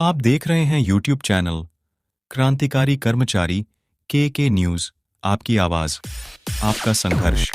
आप देख रहे हैं YouTube चैनल क्रांतिकारी कर्मचारी के न्यूज़। आपकी आवाज़, आपका संघर्ष।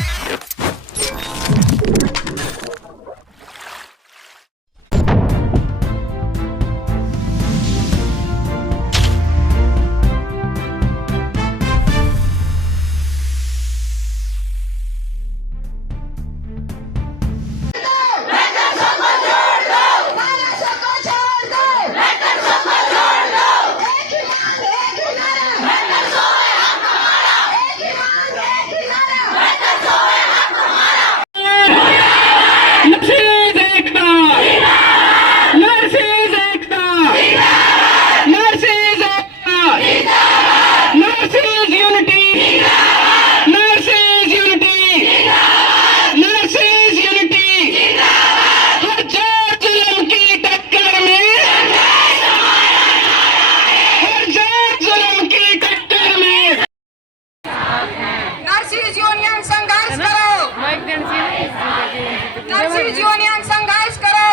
नर्सिस यूनियन संघर्ष करो।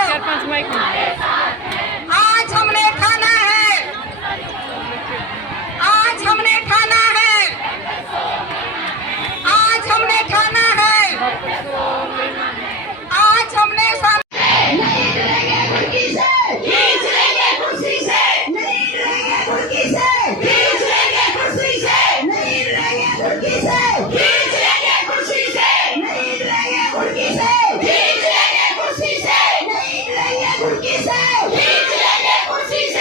आज हमने ठाना है, आज हमने ठाना है, आज हमने ठाना है, आज हमने नहीं डरेंगे कुर्सी से, खींच लेंगे कुर्सी से, नहीं डरेंगे कुर्सी से, खींच लेंगे कुर्सी से, नहीं डरेंगे कुर्सी से, खींच लेंगे कुर्सी से, नहीं डरेंगे कुर्सी से, खींच लेंगे कुर्सी से, नहीं डरेंगे कुर्सी से, खींच लेंगे कुर्सी से,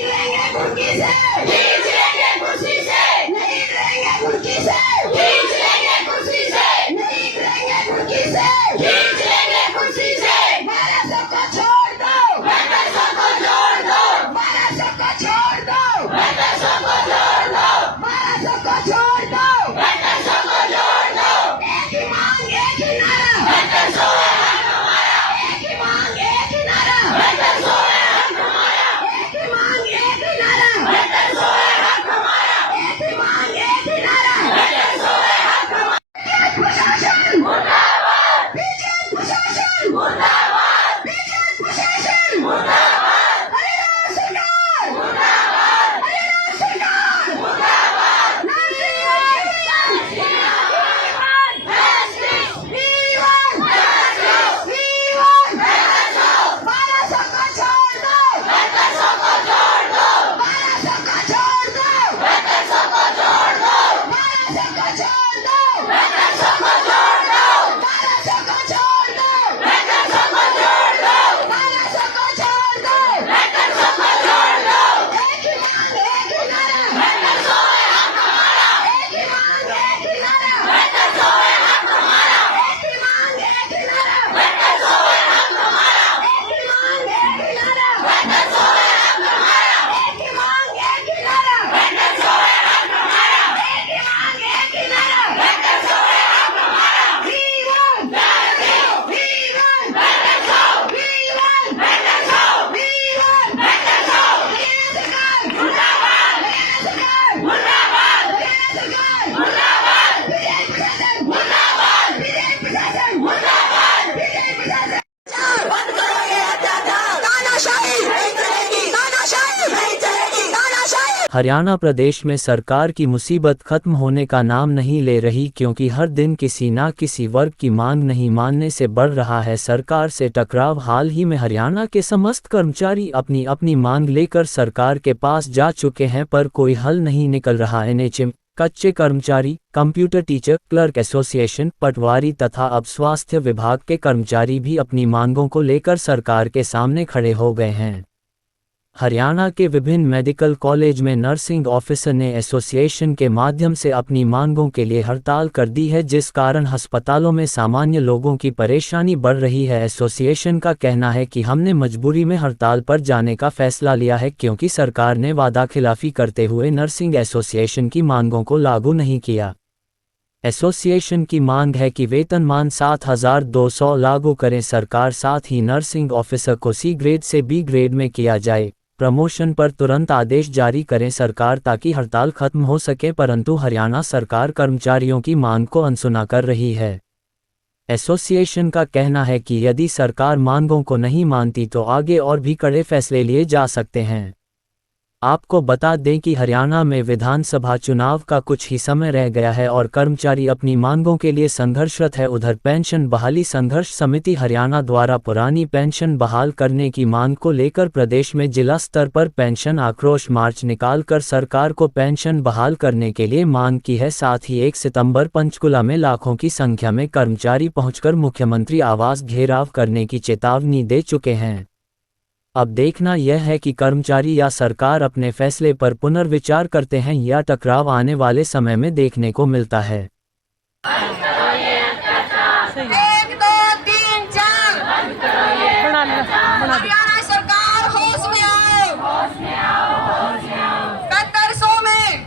नहीं डरेंगे कुर्सी से, खींच लेंगे कुर्सी से, नहीं डरेंगे कुर्सी से, खींच लेंगे कुर्सी से, नहीं डरेंगे कुर्सी से, खींच लेंगे कुर्सी से। महाराष्ट्र को छोड़ दो, महाराष्ट्र को छोड़ दो, महाराष्ट्र को छोड़ दो, महाराष्ट्र को छोड़ दो, महाराष्ट्र को छोड़ दो, महाराष्ट्र को छोड़ दो। एक ही मांग, एक ही नारा, महाराष्ट्र है हमारा। एक ही मांग, एक ही नारा, महाराष्ट्र है हमारा। एक ही मांग, एक ही नारा, महाराष्ट्र है हमारा। एक ही मांग, एक ही नारा, महाराष्ट्र है हमारा। प्रशासन मुर्दाबाद, बीजेपी प्रशासन मुर्दाबाद, बीजेपी प्रशासन मुर्दाबाद, हरियाणा सरकार मुर्दाबाद, हरियाणा सरकार मुर्दाबाद। हरियाणा प्रदेश में सरकार की मुसीबत खत्म होने का नाम नहीं ले रही, क्योंकि हर दिन किसी न किसी वर्ग की मांग नहीं मानने से बढ़ रहा है सरकार से टकराव। हाल ही में हरियाणा के समस्त कर्मचारी अपनी अपनी मांग लेकर सरकार के पास जा चुके हैं, पर कोई हल नहीं निकल रहा। एनएचएम, कच्चे कर्मचारी, कंप्यूटर टीचर, क्लर्क एसोसिएशन, पटवारी तथा अब स्वास्थ्य विभाग के कर्मचारी भी अपनी मांगों को लेकर सरकार के सामने खड़े हो गए हैं। हरियाणा के विभिन्न मेडिकल कॉलेज में नर्सिंग ऑफिसर ने एसोसिएशन के माध्यम से अपनी मांगों के लिए हड़ताल कर दी है, जिस कारण अस्पतालों में सामान्य लोगों की परेशानी बढ़ रही है। एसोसिएशन का कहना है कि हमने मजबूरी में हड़ताल पर जाने का फैसला लिया है, क्योंकि सरकार ने वादाखिलाफी करते हुए नर्सिंग एसोसिएशन की मांगों को लागू नहीं किया। एसोसिएशन की मांग है कि वेतनमान 7,200 लागू करें सरकार, साथ ही नर्सिंग ऑफिसर को सी ग्रेड से बी ग्रेड में किया जाए। प्रमोशन पर तुरंत आदेश जारी करें सरकार, ताकि हड़ताल खत्म हो सके, परंतु हरियाणा सरकार कर्मचारियों की मांग को अनसुना कर रही है। एसोसिएशन का कहना है कि यदि सरकार मांगों को नहीं मानती तो आगे और भी कड़े फैसले लिए जा सकते हैं। आपको बता दें कि हरियाणा में विधानसभा चुनाव का कुछ ही समय रह गया है और कर्मचारी अपनी मांगों के लिए संघर्षरत है। उधर पेंशन बहाली संघर्ष समिति हरियाणा द्वारा पुरानी पेंशन बहाल करने की मांग को लेकर प्रदेश में जिला स्तर पर पेंशन आक्रोश मार्च निकालकर सरकार को पेंशन बहाल करने के लिए मांग की है। साथ ही 1 सितंबर पंचकुला में लाखों की संख्या में कर्मचारी पहुंचकर मुख्यमंत्री आवास घेराव करने की चेतावनी दे चुके हैं। अब देखना यह है कि कर्मचारी या सरकार अपने फैसले पर पुनर्विचार करते हैं या टकराव आने वाले समय में देखने को मिलता है। 1 2 3 4 हरियाणा सरकार होश में आओ। 7500 में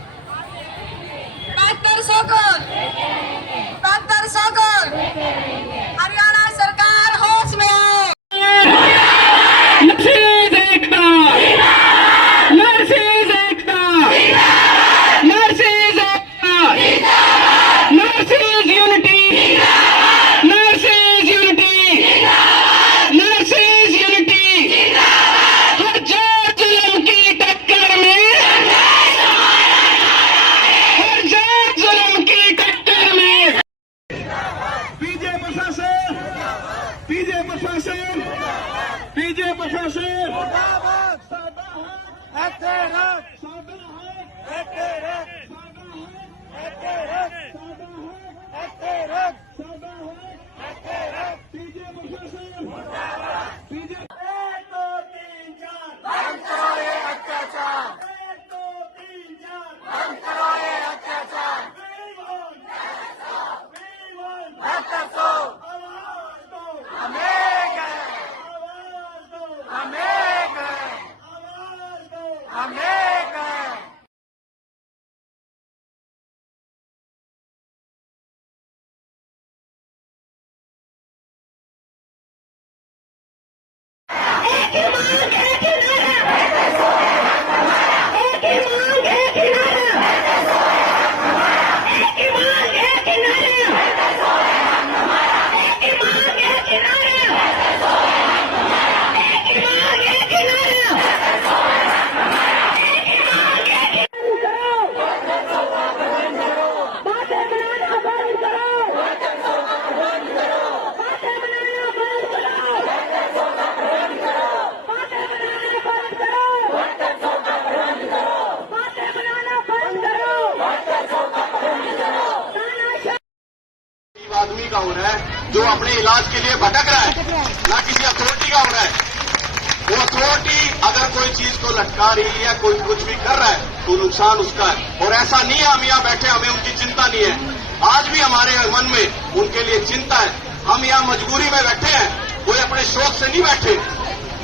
7500 को हरियाणा सरकार होश में आओ। पीजे प्रशासन मुर्दाबाद। साडा है ਇੱਥੇ ਰੱਖ, ਸਾਡਾ ਹੈ ਇੱਥੇ ਰੱਖ, ਸਾਡਾ ਹੈ ਇੱਥੇ ਰੱਖ, ਸਾਡਾ ਹੈ ਇੱਥੇ ਰੱਖ, ਸਾਡਾ ਹੈ ਇੱਥੇ ਰੱਖ। पीजे प्रशासन मुर्दाबाद। पीजे 1 2 3 4 बंद करो ये अत्याचार। 1 2 3 4 बंद करो ये अत्याचार। आदमी का हो रहा है जो अपने इलाज के लिए भटक रहा है, ना किसी अथॉरिटी का हो रहा है। वो अथॉरिटी अगर कोई चीज को लटका रही है, कोई कुछ भी कर रहा है तो नुकसान उसका है। और ऐसा नहीं है हम यहाँ बैठे हमें उनकी चिंता नहीं है। आज भी हमारे मन में उनके लिए चिंता है। हम यहाँ मजबूरी में बैठे हैं, कोई अपने शौक से नहीं बैठे।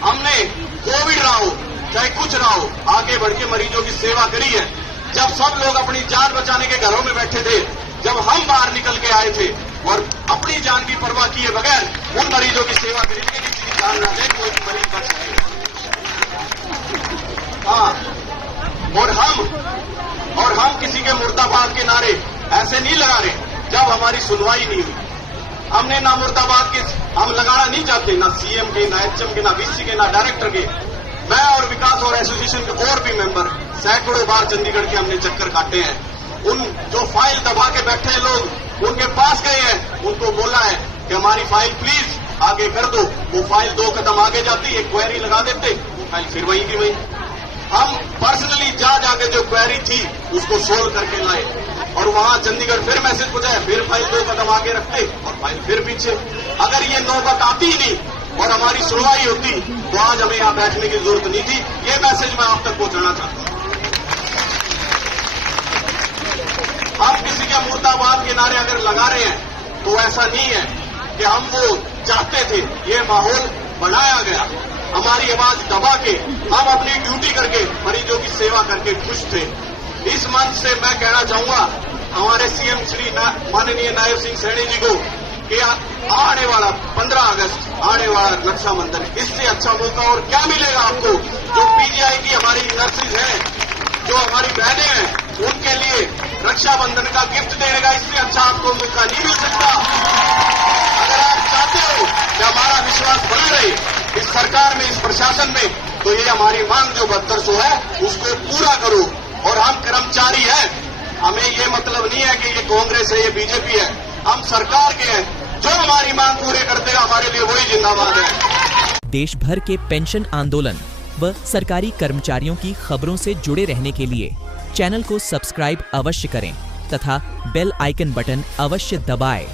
हमने कोविड रहा हो चाहे कुछ रहा हो, आगे बढ़ के मरीजों की सेवा करी है। जब सब लोग अपनी जान बचाने के घरों में बैठे थे, जब हम बाहर निकल के आए थे और अपनी जान की परवाह किए बगैर उन मरीजों की सेवा करी कि किसी की जान न दे, कोई भी मरीज बच सके। हाँ, और हम किसी के मुर्दाबाद के नारे ऐसे नहीं लगा रहे जब हमारी सुनवाई नहीं हुई। हमने ना मुर्दाबाद के हम लगाना नहीं चाहते, ना सीएम के, ना एचएम के, ना वीसी के, ना डायरेक्टर के। मैं और विकास और एसोसिएशन के और भी मेंबर सैकड़ों बार चंडीगढ़ के हमने चक्कर काटे हैं। उन जो फाइल दबा के बैठे हैं लोग, उनके पास गए हैं, उनको बोला है कि हमारी फाइल प्लीज आगे कर दो। वो फाइल 2 कदम आगे जाती, एक क्वेरी लगा देते, वो फाइल फिर वहीं की वहीं। हम पर्सनली जाके जो क्वेरी थी उसको सोल्व करके लाए और वहां चंडीगढ़ फिर मैसेज पहुंचाया, फिर फाइल 2 कदम आगे रखते और फाइल फिर पीछे। अगर ये नौबत आती ही नहीं और हमारी सुनवाई होती तो आज हमें यहाँ बैठने की जरूरत नहीं थी। ये मैसेज मैं आप तक पहुंचाना चाहता हूं। हम किसी के मुर्दाबाद के नारे अगर लगा रहे हैं तो ऐसा नहीं है कि हम वो चाहते थे। ये माहौल बनाया गया, हमारी आवाज दबा के हम अपनी ड्यूटी करके मरीजों की सेवा करके खुश थे। इस मंच से मैं कहना चाहूंगा हमारे सीएम श्री माननीय नायब सिंह सैनी जी को कि आने वाला 15 अगस्त आने वाला रक्षाबंधन, इससे अच्छा मौका और क्या मिलेगा आपको। जो पीजीआई की हमारी नर्सेज हैं, जो हमारी बहनें हैं, उनके लिए रक्षाबंधन का गिफ्ट देने का इससे अच्छा आपको मौका नहीं मिल सकता। अगर सरकार में, इस प्रशासन में, तो ये हमारी मांग जो 7200 है उसको पूरा करो। और हम कर्मचारी हैं, हमें ये मतलब नहीं है कि ये कांग्रेस है, ये बीजेपी है, हम सरकार के हैं। जो हमारी मांग पूरे करते हैं हमारे लिए वही जिंदाबाद है। देश भर के पेंशन आंदोलन व सरकारी कर्मचारियों की खबरों से जुड़े रहने के लिए चैनल को सब्सक्राइब अवश्य करें तथा बेल आइकन बटन अवश्य दबाएं।